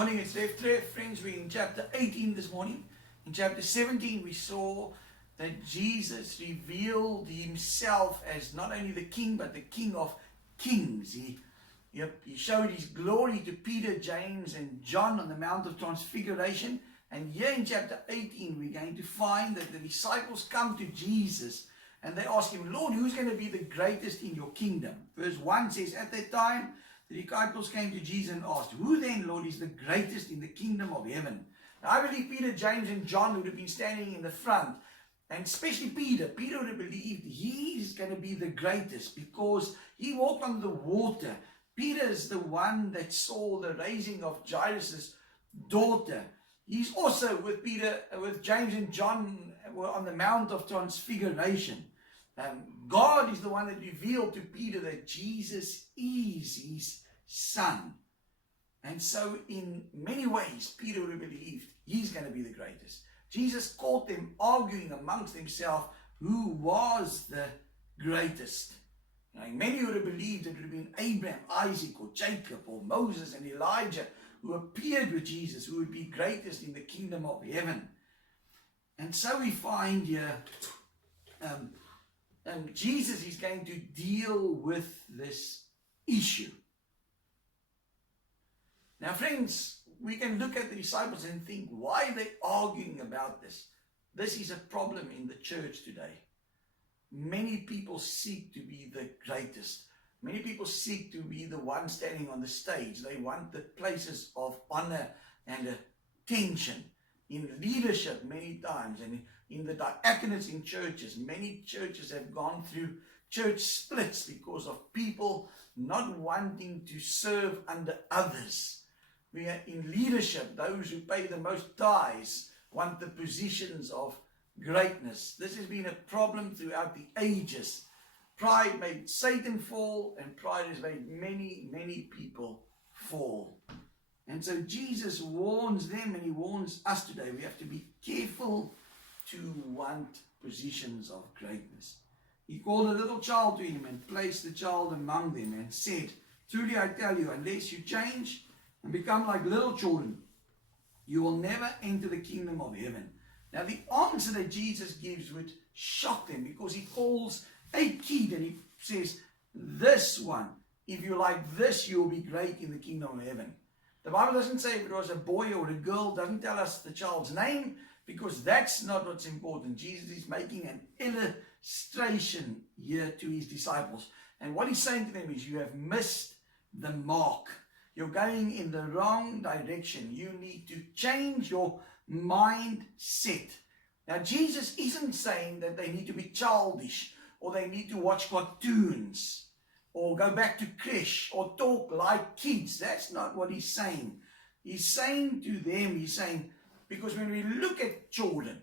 Morning, it's Rev Trevor. Friends, we're in chapter 18 this morning. In chapter 17, we saw that Jesus revealed himself as not only the king, but the King of Kings. He showed his glory to Peter, James, and John on the Mount of Transfiguration. And here in chapter 18, we're going to find that the disciples come to Jesus and they ask him, Lord, who's going to be the greatest in your kingdom? Verse 1 says, at that time, the disciples came to Jesus and asked, who then, Lord, is the greatest in the kingdom of heaven? Now, I believe Peter, James, and John would have been standing in the front. And especially Peter. Peter would have believed he's going to be the greatest because he walked on the water. Peter's the one that saw the raising of Jairus' daughter. He's also with James and John were on the Mount of Transfiguration. God is the one that revealed to Peter that Jesus is his son. And so in many ways, Peter would have believed he's going to be the greatest. Jesus caught them arguing amongst themselves who was the greatest. Now, many would have believed it would have been Abraham, Isaac, or Jacob, or Moses and Elijah who appeared with Jesus, who would be greatest in the kingdom of heaven. And so we find here Jesus is going to deal with this issue. Now, friends, we can look at the disciples and think, why are they arguing about this? This is a problem in the church today. Many people seek to be the greatest. Many people seek to be the one standing on the stage. They want the places of honor and attention. In leadership, many times, and in the diaconates in churches, many churches have gone through church splits because of people not wanting to serve under others. We are in leadership, those who pay the most tithes want the positions of greatness. This has been a problem throughout the ages. Pride made Satan fall, and pride has made many, many people fall. And so Jesus warns them, and he warns us today. We have to be careful to want positions of greatness. He called a little child to him and placed the child among them and said, truly I tell you, unless you change and become like little children, you will never enter the kingdom of heaven. Now, the answer that Jesus gives would shock them, because he calls a kid and he says, this one, if you like this, you'll be great in the kingdom of heaven. The Bible doesn't say if it was a boy or a girl, doesn't tell us the child's name, because that's not what's important. Jesus is making an illustration here to his disciples. And what he's saying to them is, you have missed the mark. You're going in the wrong direction. You need to change your mindset. Now, Jesus isn't saying that they need to be childish, or they need to watch cartoons, or go back to creche, or talk like kids. That's not what he's saying. He's saying to them, because when we look at children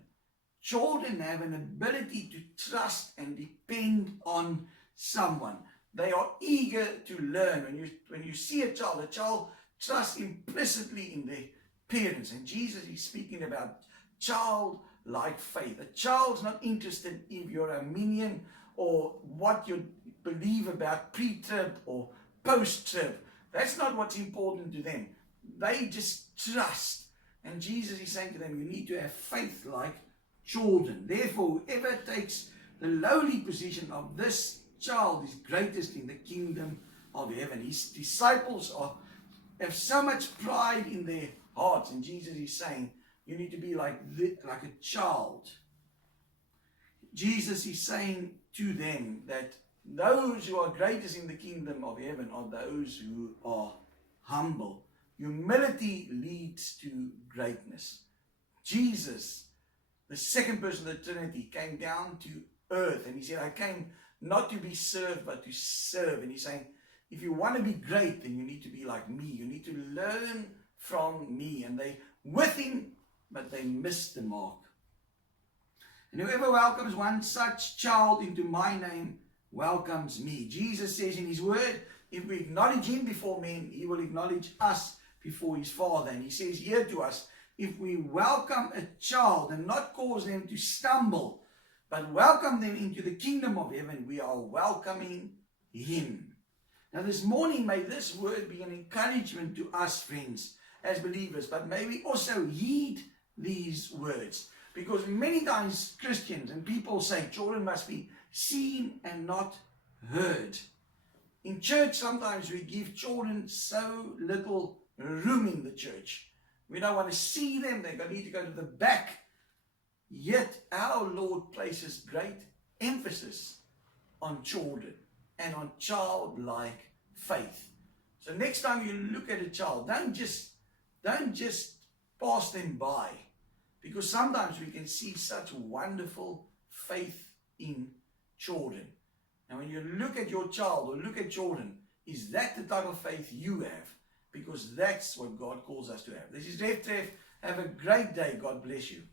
have an ability to trust and depend on someone. They are eager to learn. When you see a child trusts implicitly in their parents. And Jesus is speaking about childlike faith. A child's not interested if you're a Arminian or what you believe about pre-trib or post-trib. That's not what's important to them. They just trust. And Jesus is saying to them, you need to have faith like children. Therefore, whoever takes the lowly position of this child is greatest in the kingdom of heaven. His disciples have so much pride in their hearts. And Jesus is saying, you need to be like a child. Jesus is saying to them that those who are greatest in the kingdom of heaven are those who are humble. Humility leads to greatness. Jesus, the second person of the Trinity, came down to earth and he said, I came not to be served, but to serve. And he's saying, if you want to be great, then you need to be like me. You need to learn from me. And they with him, but they missed the mark. And whoever welcomes one such child into my name welcomes me. Jesus says in his word, if we acknowledge him before men, he will acknowledge us before his Father. And he says here to us, if we welcome a child and not cause them to stumble, but welcome them into the kingdom of heaven, we are welcoming him. Now this morning, may this word be an encouragement to us, friends, as believers, but may we also heed these words. Because many times Christians and people say children must be seen and not heard. In church, sometimes we give children so little room in the church. We don't want to see them. They need to go to the back. Yet our Lord places great emphasis on children and on childlike faith. So next time you look at a child, don't just pass them by, because sometimes we can see such wonderful faith in children. And when you look at your child or look at children, is that the type of faith you have? Because that's what God calls us to have. This is Rev Trev. Have a great day. God bless you.